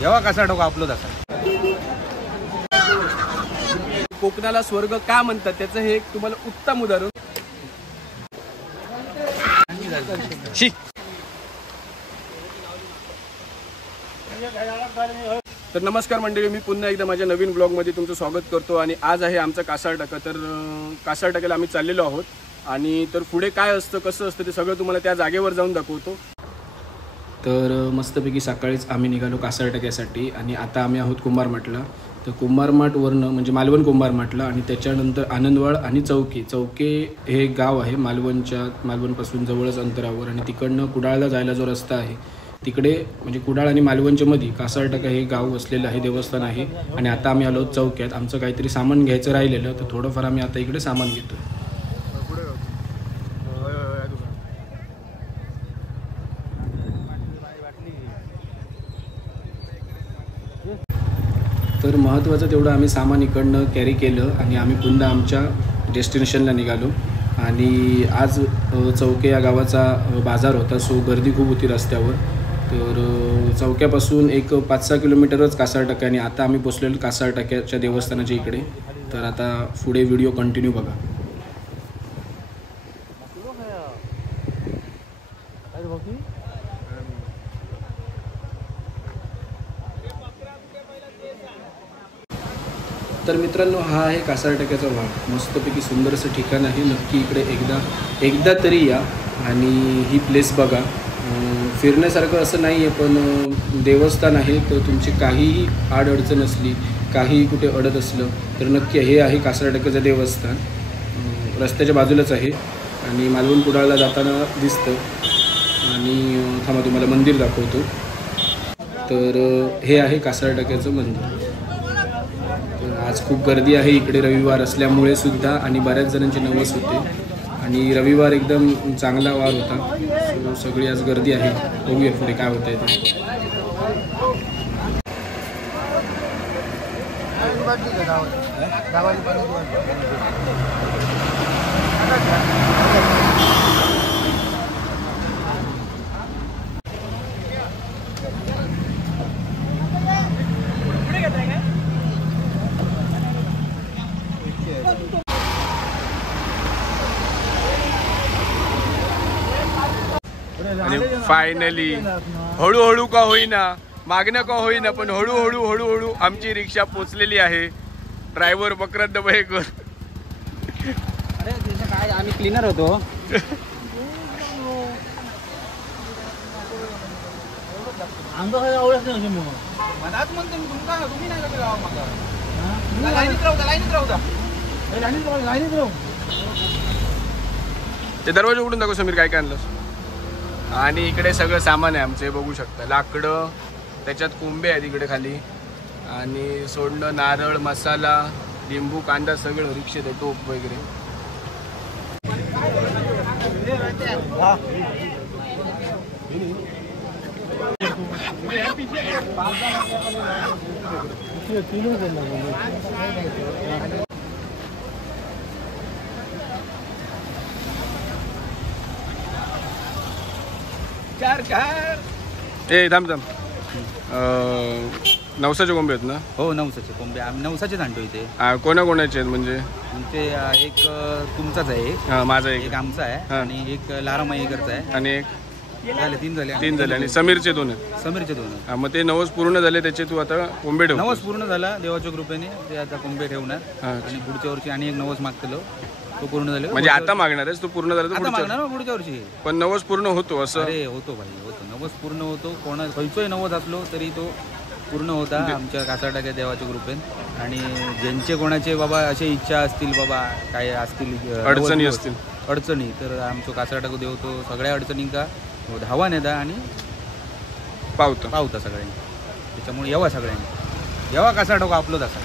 जेव्हा कसा टोका आपलो तसा. कोकणाला स्वर्ग का म्हणतात त्याचं हे एक तुम्हाला उत्तम उदाहरण. तर नमस्कार मंडळी, मी पुन्हा एकदा माझ्या नवीन ब्लॉगमध्ये तुमचं स्वागत करतो. आणि आज आहे आमचा कासार टाका. तर कासार टाक्याला आम्ही चाललेलो आहोत आणि तर पुढे काय असतं कसं असतं ते सगळं तुम्हाला त्या जागेवर जाऊन दाखवतो. तर मस्तपैकी सकाळीच आम्ही निघालो कासार टाक्यासाठी आणि आता आम्ही आहोत कुंभारमाटला. तर कुंभारमाटवरनं म्हणजे मालवण कुंभारमाटला आणि त्याच्यानंतर आनंदवाळ आणि चौके हे गाव आहे मालवणपासून जवळच अंतरावर. आणि तिकडनं कुडाळला जायला जो रस्ता आहे तिकडे म्हणजे कुडाळ आणि मालवणच्या मध्ये कासार टाका हे गाव वसलेलं आहे, देवस्थान आहे. आणि आता आम्ही आलो चौक्यात. आमचं काहीतरी सामान घ्यायचं राहिलेलं, तर थोडंफार आम्ही आता इकडे सामान घेतो. तर महत्त्वाचं तेवढं आम्ही सामान इकडनं कॅरी केलं आणि आम्ही पुन्हा आमच्या डेस्टिनेशनला निघालो. आणि आज चौके या गावाचा बाजार होता, सो गर्दी खूप होती रस्त्यावर. तर चौक्यापासून एक 5-6 किलोमीटरच कासार टाका आणि आता आम्ही पोचलेलो कासार टाक्याच्या देवस्थानाच्या इकडे. तर आता पुढे व्हिडिओ कंटिन्यू बघा. तर मित्रांनो, हा आहे कासार टाक्याचा भाग. मस्तपैकी सुंदर असं ठिकाण आहे. नक्की इकडे एकदा तरी या आणि ही प्लेस बघा. फिरण्यासारखं असं नाही आहे, पण देवस्थान आहे. तर तुमची काहीही अडचण असली, काहीही कुठे अडत असलं तर नक्की हे आहे कासार टाक्याचं देवस्थान. रस्त्याच्या बाजूलाच आहे आणि मालवण कुडाळला जाताना दिसतं. आणि थांबा तुम्हाला मंदिर दाखवतो. तर हे आहे कासार टाक्याचं मंदिर. तर आज खूप गर्दी आहे इकडे, रविवार असल्यामुळे सुद्धा. आणि बऱ्याच जणांचे नवस होते आणि रविवार एकदम चांगला वार होता. सो सगळी आज गर्दी आहे. बघूया पुढे काय होतं आहे ते. आणि फायनली हळूहळू का होईना, मागणं का होईना, पण हळूहळू आमची रिक्षा पोचलेली आहे. ड्रायव्हर बकरत दबेकर. अरे काय आम्ही क्लीनर होतो. ते दरवाजा उघडून दाखव समीर, काय काय आणलं. आणि इकडे सगळं सामान आहे आमचे, बघू शकता. लाकडं, त्याच्यात कोंबे आहेत इकडे खाली. आणि सोडणं, नारळ, मसाला, लिंबू, कांदा सगळं रिक्षेत आहे, टोप वगैरे. ए थांब नवसाचे कोंबे आहेत ना? हो, नवसाचे कोंबे आम्ही नवसाचेच आणतो इथे. कोणाकोणाचे आहेत म्हणजे? ते एक तुमचाच आहे, माझा एक आमचा आहे आणि एक लारा मयेकरचा आहे. आणि एक तीन झाले. आणि समीरचे 2 आहेत. समीरचे 2. मग ते नवस पूर्ण झाले, त्याचे तू आता कोंबे ठेव. नवस पूर्ण झाला देवाच्या कृपेने, ते आता कोंबे ठेवणार. आणि पुढच्या वर्षी आणि एक नवस मागतलो, तो पूर्ण झाले. म्हणजे आता मागणार आहेस तू? पूर्ण झालं तर पुढच्या वर्षी. पण नवस पूर्ण होतो असं? अरे होतो भाई, होतो. नवस पूर्ण होतो. खयचोय नवस असलो तरी तो पूर्ण होता आमच्या कासार टाक्या देवाच्या कृपेने. आणि ज्यांचे कोणाचे बाबा असे इच्छा असतील, बाबा काय असतील अडचणी तर आमचं कासार टाकू देव तो सगळ्या अडचणींका धावा नेता आणि पावता सगळ्यांनी. त्याच्यामुळे येवा सगळ्यांनी, येवा कासार टाकू आपलो तसा.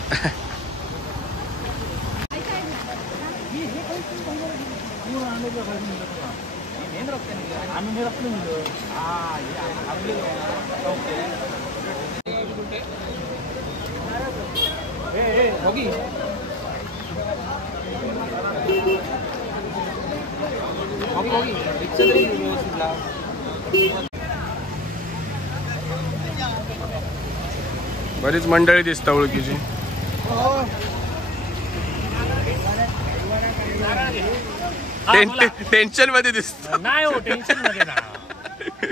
बरीच मंडळी दिसता ओळखीची. टेन्शन मध्ये दिसत नाही हो, टेन्शन मध्ये ना.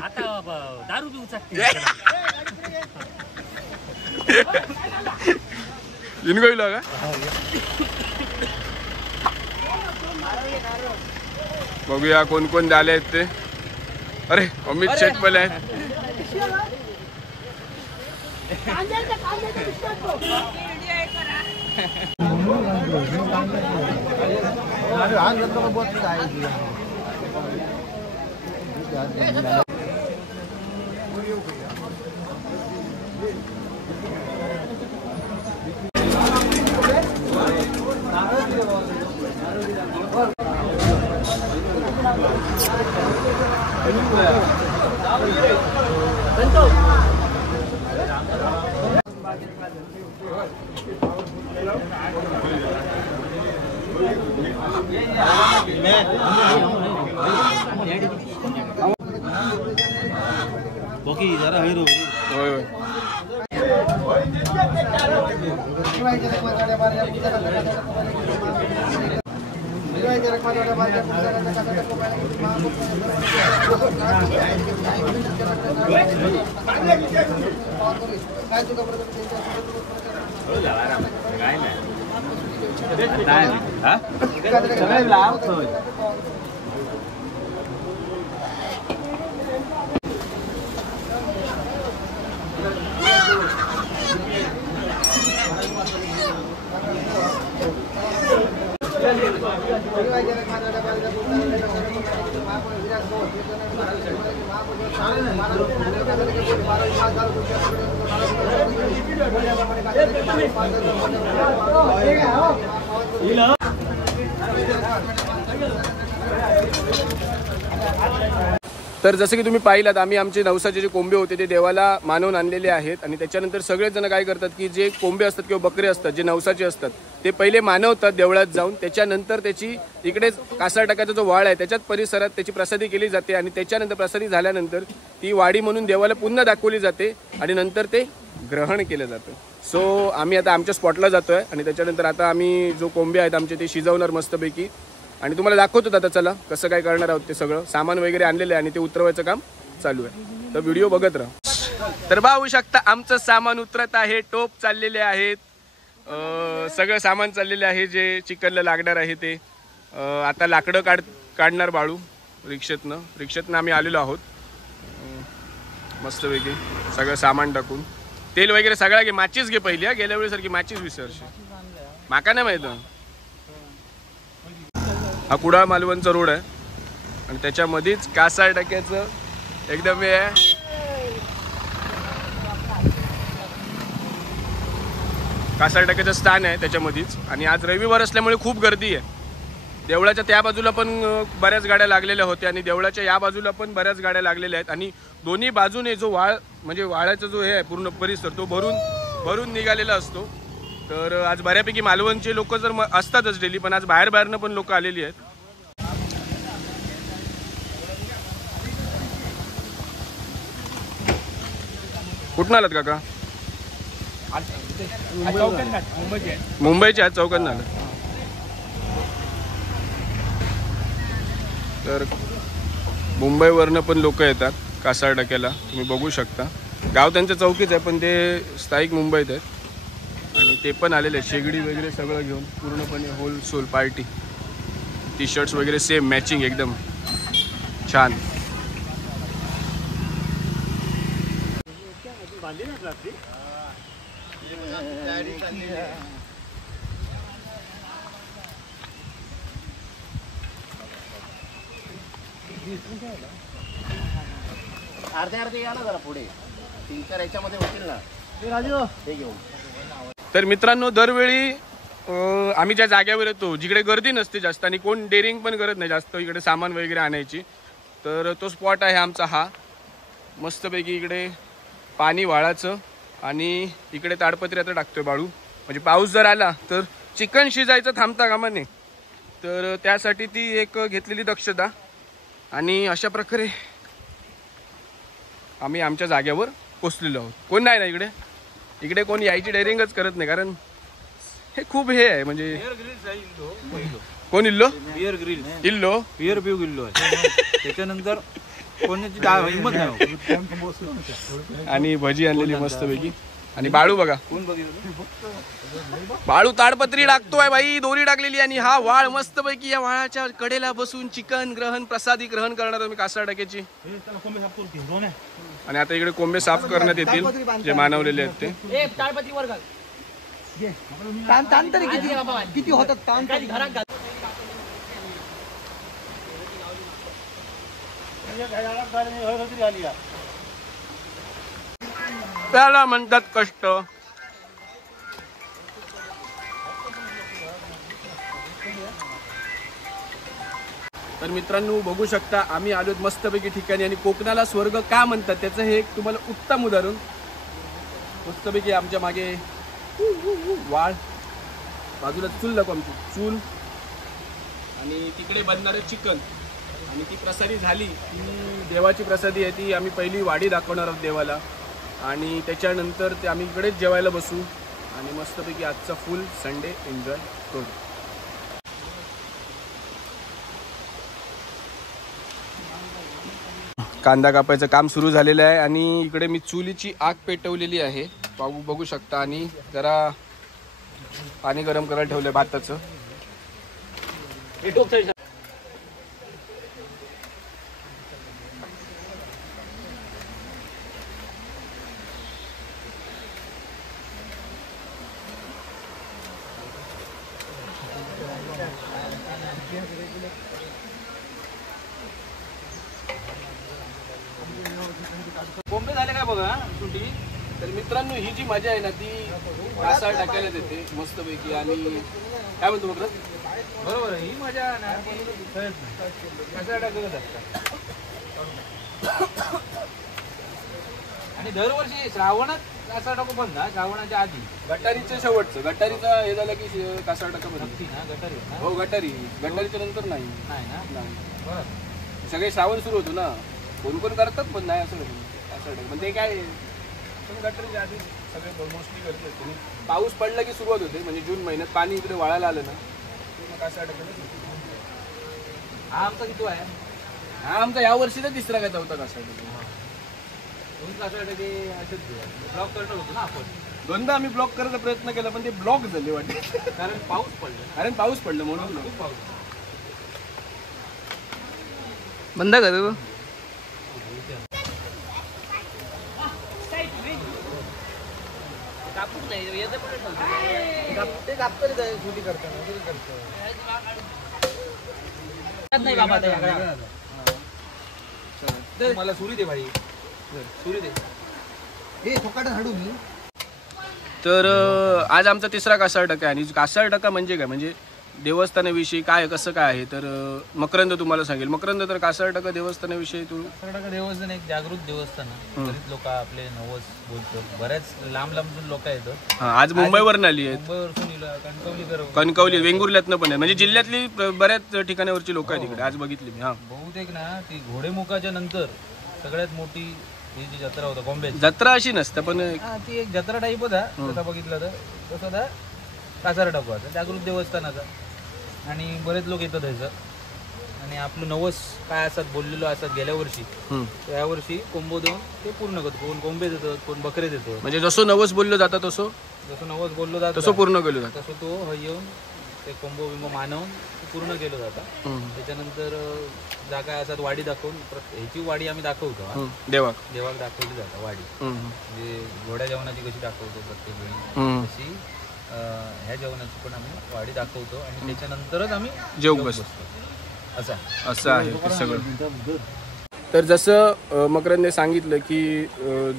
आता दारू पिऊ इनगोईला का बघूया कोण कोण झाले आहेत ते. अरे अमित शेठ पण आहेत. तर जसं की तुम्ही पाहिलात आम्ही आमचे नवसाचे जे कोंबे होते ते देवाला मानवून आणलेले आहेत आणि त्याच्यानंतर सगळेच जण काय करतात की जे कोंबे असतात किंवा बकरे असतात जे नवसाचे असतात ते पहिले मानवतात देवळात जाऊन, त्याच्यानंतर त्याची इकडे कासार टाकायचा जो वाळ आहे त्याच्याच परिसरात त्याची प्रसादी केली जाते आणि त्याच्यानंतर प्रसादी झाल्यानंतर ती वाडी म्हणून देवाला पुन्हा दाखवली जाते आणि नंतर ते ग्रहण केलं जातं. सो आम्ही आता आमच्या स्पॉटला जातोय आणि त्याच्यानंतर आता आम्ही जो कोंबे आहेत आमचे ते शिजवणार मस्तपैकी आणि तुम्हाला दाखवतो आता. चला कसं काय करणार आहोत ते सगळं सामान वगैरे आणलेलं आहे आणि ते उतरवायचं काम चालू आहे, तर व्हिडिओ बघत राहा. तर पाहू शकता आमचं सामान उतरत आहे, टोप चाललेले आहेत, सगळं सामान चाललेलं आहे जे चिकनला लागणार आहे ते. आता लाकडं काढणार बाळू रिक्षेतनं आम्ही आलेलो आहोत मस्तपैकी सगळं सामान टाकून. तेल वगैरे सगळा घे, माचीच घे पहिली. गेल्या वेळेसारखी माचीच विसरशी, माका नाही माहित. हा कुडाळ मालवणचा रोड आहे आणि त्याच्यामध्येच कासार टाक्याचं एकदम हे आहे. कासार टाक्याचं स्थान आहे त्याच्यामध्येच आणि आज रविवार असल्यामुळे खूप गर्दी आहे. देवळाच्या त्या बाजूला पण बऱ्याच गाड्या लागलेल्या होत्या आणि देवळाच्या या बाजूला पण बऱ्याच गाड्या लागलेल्या आहेत आणि दोन्ही बाजूने जो वाळ म्हणजे वाळाचा जो हे आहे पूर्ण परिसर तो भरून निघालेला असतो. तर आज बऱ्यापैकी मालवणचे लोक जर असतातच डेली, पण आज बाहेरनं पण लोक आलेली आहेत. कुठून आलात काका? मुंबईच्या चौकात आलात. तर मुंबईवरनं पण लोक येतात कासार टाक्याला, तुम्ही बघू शकता. गाव त्यांचं चौकीच आहे पण ते स्थायिक मुंबईत आहेत आणि ते पण आलेले आहेत शेगडी वगैरे सगळं घेऊन पूर्णपणे होलसेल पार्टी. टी शर्ट्स वगैरे सेम मॅचिंग एकदम छान. अर्धे या ना जरा पुढे 3-4 याच्यामध्ये होतील ना ते राजू हे घेऊन. तर मित्रांनो दरवेळी आम्ही ज्या जागेवर येतो जिकडे गर्दी नसते जास्त आणि कोण डेअरिंग पण करत नाही जास्त इकडे सामान वगैरे आणायची, तर तो स्पॉट आहे आमचा हा. मस्तपैकी इकडे पाणी वाळाचं आणि इकडे ताडपत्री आता टाकतोय बाळू, म्हणजे पाऊस जर आला तर चिकन शिजायचं थांबता कामा नये, तर त्यासाठी ती एक घेतलेली दक्षता. आणि अशा प्रकारे आम्ही आमच्या जागेवर पोचलेलो आहोत. कोण नाही ना इकडे, इकडे कोण यायची डेअरिंगच करत नाही, कारण हे खूप हे आहे म्हणजे. कोण इल्लो? बिअर ग्रिल इल्लो बिअर पिऊ गेलो त्याच्यानंतर कोणाची हिंमत नाही. आणि भजी आणलेली मस्तपैकी. आणि बाळू बघा, कोण बघितलं बाळू ताडपत्री टाकतोय भाई, दोरी टाकलेली. आणि हा वाळ मस्तपैकी या वाळाच्या कडेला बसून चिकन ग्रहण प्रसादी ग्रहण करणार तुम्ही कासार टाक्याची. आणि आता इकडे कोंबे साफ करण्यात येतील जे मानवलेले आहेत ते. किती होतात ताण घरात त्याला म्हणतात कष्ट. तर मित्रांनो बघू शकता आम्ही आलोत मस्तपैकी ठिकाणी. आणि कोकणाला स्वर्ग का म्हणतात त्याचं हे एक तुम्हाला उत्तम उदाहरण. मस्तपैकी आमच्या मागे वाळ, बाजूला चूल दाखव आमची चूल, आणि तिकडे बनणारं चिकन. आणि ती प्रसादी झाली की देवाची प्रसादी आहे ती आम्ही पहिली वाडी दाखवणार आहोत देवाला. आणि त्याच्यानंतर ते आम्ही इकडेच जेवायला बसू आणि मस्तपैकी आजचा फुल संडे एन्जॉय करू. कांदा कापायचं काम सुरू झालेलं आहे. आणि इकडे मी चुलीची आग पेटवलेली आहे, बघू शकता. आणि जरा पाणी गरम करायला ठेवलंय भाताचं. कोंबे झाले काय बघा सुटी. तर मित्रांनो ही जी मजा आहे ना ती कासार टाकायला देते मस्तपैकी. आणि काय म्हणतो मग बरोबर ही मजा कसा टाकत असतात. आणि दरवर्षी श्रावणात कासा टाकू पण ना, श्रावणाच्या आधी गटारीचं शेवटचं, गटारीचा हे झालं की कासार टाका नक्की ना गटारी ना. हो गटारीच्या नंतर नाही नाही ना. नाही. बरं सगळे श्रावण सुरू होतो ना, कोण कोण करतात पण नाही असं कासार टाका. पण ते काय पण गटारीच्या आधी सगळे मोस्टली करतात. पाऊस पडला की सुरुवात होते, म्हणजे जून महिन्यात पाणी इकडे वाळायला आलं ना मग कासार टाकायला. हा आमचा किती आहे? हा आमचा या वर्षीचा तिसरा काय चौथा कासार टाका. तुम्ही कसं टक्के असंच ब्लॉक करणार होतो ना आपण. दोनदा आम्ही ब्लॉक करायचा प्रयत्न केला पण ते ब्लॉक झाले वाटते, कारण पाऊस पडलं म्हणून. खूप पाऊस. बंद कर तू. ते कापतरी सुटी करताना नाही बाबा मला सुरी दे भाई, सुरी दे. हे फुकाट हाडू मी. तर आज आमचा तिसरा कासार टाका आहे. आणि कासार टाका म्हणजे काय, म्हणजे देवस्थानाविषयी काय कसं काय आहे. तर मकरंद तुम्हाला सांगेल. मकरंद तर कासार टाका देवस्थानाविषयी तू. कर्नाटक देवस्थान एक जागृत देवस्थान आहे. बरेच लोक आपले नवस बोलतात, बऱ्याच लांब लांबून लोक येतात. आज मुंबईवरून आली आहेत, मुंबईवरून कणकवली वेंगुर्ल्यातनं पण आहे, म्हणजे जिल्ह्यातली बऱ्याच ठिकाणावरची लोक आहेत इकडे. आज बघितली मी. हा बहुतेक ना ती घोडेमुखाच्या नंतर सगळ्यात मोठी ही जी जत्रा होता बॉम्बे जत्रा अशी नसते पण ती एक जत्रा टाईप होता. तसा बघितलं तर तसं होता कासार टाकवाचा जागृत देवस्थानाचा. आणि बरेच लोक येतात ह्याचं. आणि आपलं नवस काय असतात बोललेलो असतात गेल्या वर्षी, या वर्षी कोंबो देऊन ते पूर्ण करतो. कोण कोंबे देतात, कोण बकरे देतो. म्हणजे जसं नवस बोललं जातं तसं जसं नवस बोललो जातं तसं पूर्ण केलं जातं. तसं तो येऊन ते कोंबो बिंबो मानवून पूर्ण केलं जातं. त्याच्यानंतर जागा असतात वाडी दाखवून, ह्याची वाडी आम्ही दाखवतो देवाक दाखवली जातं वाडी. म्हणजे घोड्या जेवणाची कशी दाखवतो प्रत्येक वेळी, तशी ह्या जेवणाची पण आम्ही वाडी दाखवतो. आणि त्याच्यानंतरच आम्ही जेवू बसतो. असं आहे सगळं. तर जसं मकरंदने सांगितलं की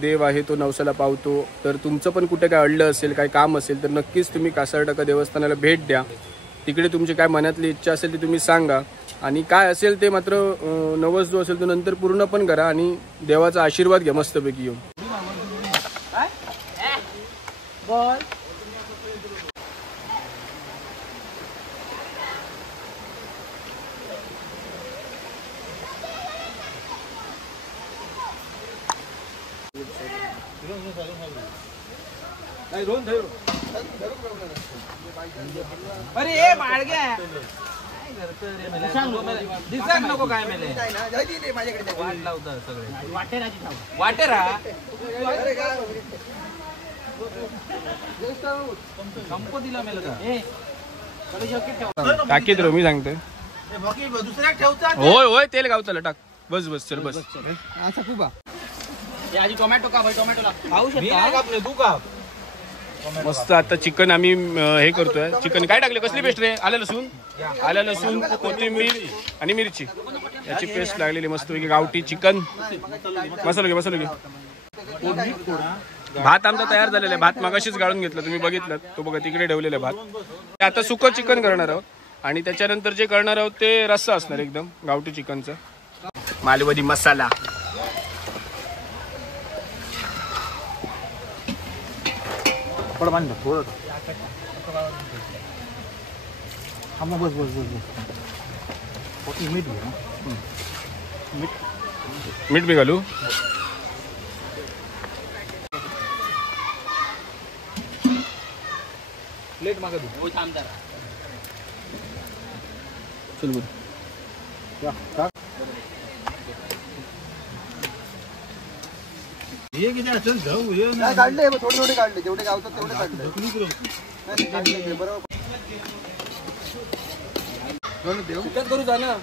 देव आहे तो नवसाला पावतो. तर तुमचं पण कुठे काय अडलं असेल, काय काम असेल तर नक्कीच तुम्ही कासार टाका देवस्थानाला भेट द्या. तिकडे तुमची काय मनातली इच्छा असेल ती तुम्ही सांगा. आणि काय असेल ते मात्र नवस जो असेल तो नंतर पूर्ण पण करा. आणि देवाचा आशीर्वाद घ्या मस्तपैकी येऊन. अरे ए माळग्या दिसाक नको काय मेले वाट लावतात सगळे वाटेरा संप दिला मेल का टाकीत रो मी सांगते दुसऱ्याक ठेवचा होय होय तेल गावचाल टाक बस बस चल बस असा खूप आजी टोमॅटो का भाई टोमॅटो खाऊ शकता तू का मस्त आता चिकन आम्ही हे करतोय चिकन काय टाकले कसली पेस्ट रे आलं लसूण कोथिंबीर आणि मिरची याची पेस्ट लागलेली मस्त पैकी गावठी चिकन मसाला घे भात आमचा तयार झालेला आहे भात मगाशीच गाळून घेतला तुम्ही बघितलं तो बघा तिकडे ठेवलेला भात आता सुकं चिकन करणार आहोत आणि त्याच्यानंतर जे करणार आहोत ते रस्सा असणार एकदम गावठी चिकनचा मालवणी मसाला थोडं पाणी टाक थोडं बस ओके मीठ घे मीठ बी घालू प्लेट मागा तू चल बोल हे किती असेल जाऊ हे काढले थोडे काढले जेवढे गावतात तेवढे काढले बरोबर चिकन करू जा ना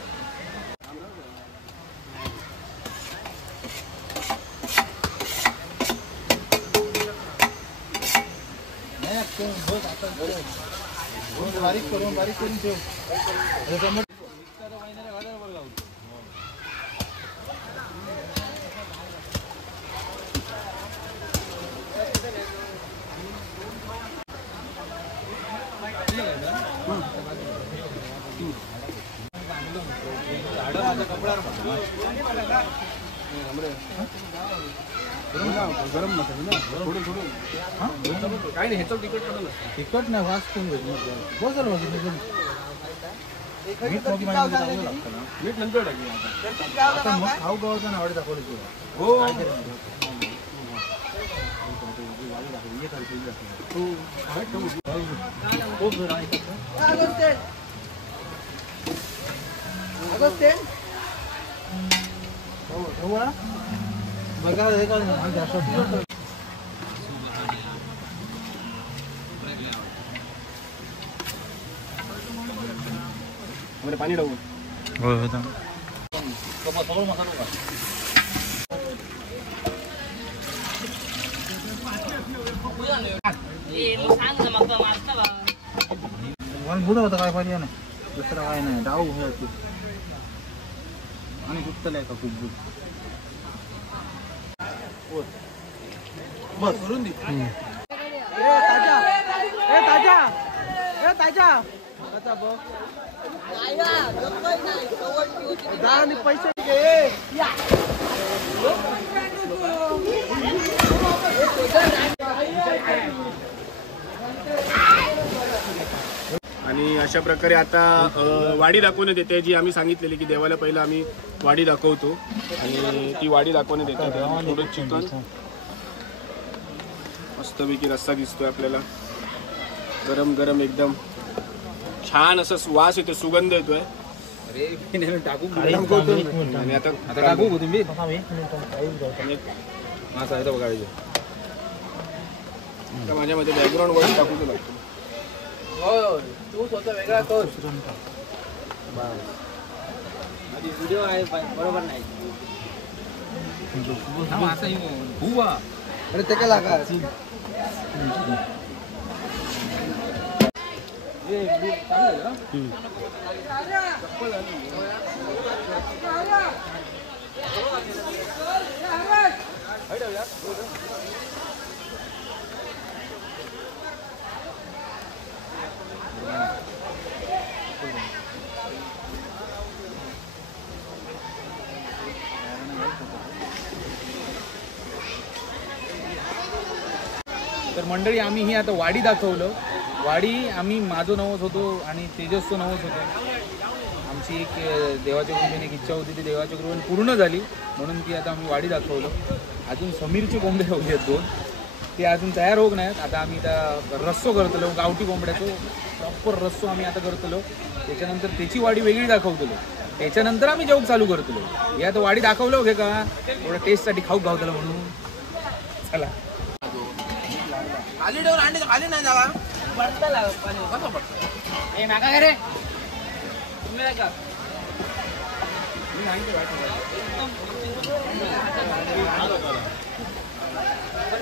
बारीक करून ठेव गरम मसाला काय नाही ह्याचं तिखट नाही वास बस मीठ नंतर टाकलं खाऊ गावाचा आवडी दाखवली हो बघा पाणी टाकून बुड होता काय पाहिजे ना दुसरा काय नाही डाव होती आणि गुप्तलाय का खूप बस करून दे ताजा आता बघ आणि पैसे घे आणि अशा प्रकारे आता वाडी दाखवण्यात येते जी आम्ही सांगितलेली की देवाला पहिलं आम्ही वाडी दाखवतो आणि ती वाडी दाखवण्यात येते थोडं चिकन मस्तपैकी रस्सा दिसतोय आपल्याला गरम गरम एकदम छान असा वास येतो सुगंध येतोय अरे टाकू आणि आता टाकू कोथिंबीर मासा आहे तो बघायचं माझ्या मध्ये बॅकग्राऊंड वर टाकू लागतो तू स्वतः वेगळा कर व्हिडिओ आहे बरोबर नाही अरे ते काय लागा तर मंडळी आम्ही ही आता वाडी दाखवलं वाडी आम्ही माझं नवत होतो आणि तेजसचं नवत होतो आमची एक देवाच्या कृपेने एक इच्छा होती ती देवाच्या कृपेने पूर्ण झाली म्हणून ती आता आम्ही वाडी दाखवलं अजून समीरचे कोंबडे ठेवले आहेत 2 ते अजून तयार होऊ नाहीत. आता आम्ही आता रस्सो करतलो गावठी कोंबड्याचो प्रॉपर रस्सो आम्ही आता करतलो. त्याच्यानंतर त्याची वाडी वेगळी दाखवतलो. त्याच्यानंतर आम्ही जेवण चालू करतलो. हे आता वाडी दाखवलं घे का थोडं टेस्टसाठी खाऊ गावतलं म्हणून. चला खाली ठेवून अंडे खाली नाही जावा पडतला कसं पडतं ए नाका रे तुम्ही नका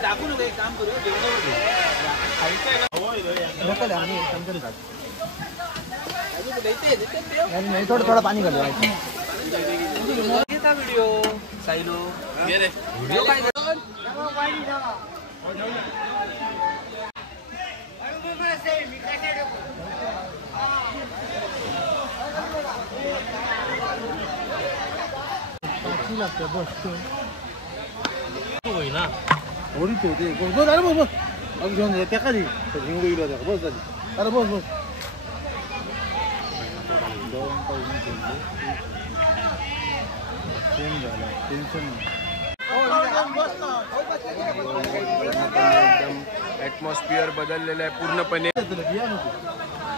दाखवू नको एक काम करू थोडं पाणी घालू व्हिडिओ साईलो व्हिडिओ काय होईना बस अरे बस बस अब घेऊन जा त्या खाली हिंगो इलो बस झाली अरे बस बस ॲटमॉस्फिअर बदललेलं आहे पूर्णपणे.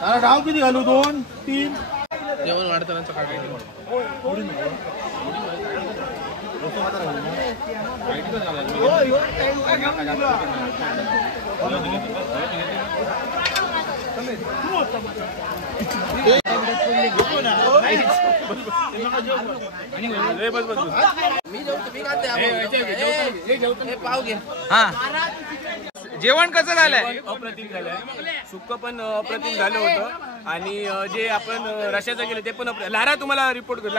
अरे डाव किती घालू 2 3 जेवण वाढताना पाव घे. हा जेवण कसं झालंय? अप्रतिम झालंय. सुक्क पण अप्रतिम झालं होतं आणि जे आपण रश्याचं केलं ते पण लारा तुम्हाला रिपोर्ट करू.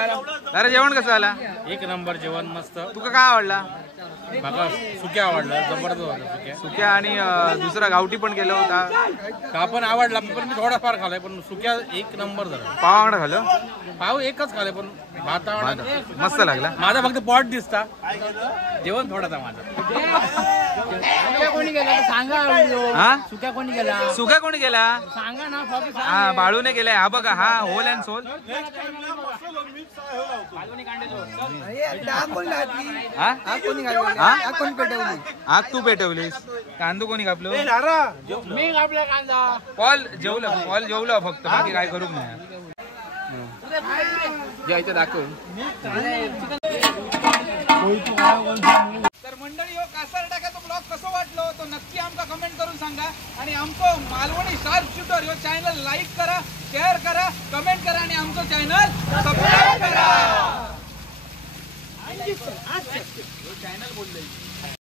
अरे जेवण कसं झालं? एक नंबर जेवण मस्त. तुका काय आवडला? मला सुक्या आवडला जबरदस्त होता सुक्या. सुक्या आणि दुसरा गावठी पण केलं होता. का पण आवडला पण मी थोडाफार खालाय पण सुक्या एक नंबर झाला. पाव आंगडा खाल्लं पाव एकच खाले पण भात आवडला मस्त लागला. माझा फक्त पॉट दिसता जेवण थोडासा माझा. कोणी गेला सांगा. हा सुक्या कोणी गेला सुक्या कोणी केला? सांगा ना फक्त हा बाळूने केलाय. हा बघा हा होल अँड सोल. आग तू पेटवलीस. कांदो कोणी कापलो? मी आपला कांदा पॉल जेवलं फक्त बाकी काय करू नाही. घ्यायचं दाखव. तर मंडळी हो कासार टाकाचा ब्लॉग कसं वाटलो तो नक्की आमका कमेंट करून सांगा. आणि आमचं मालवणी शार्प शूटर यो चॅनल लाईक करा, शेअर करा, कमेंट करा आणि आमचं चॅनल सबस्क्राईब करा. चॅनल बोलले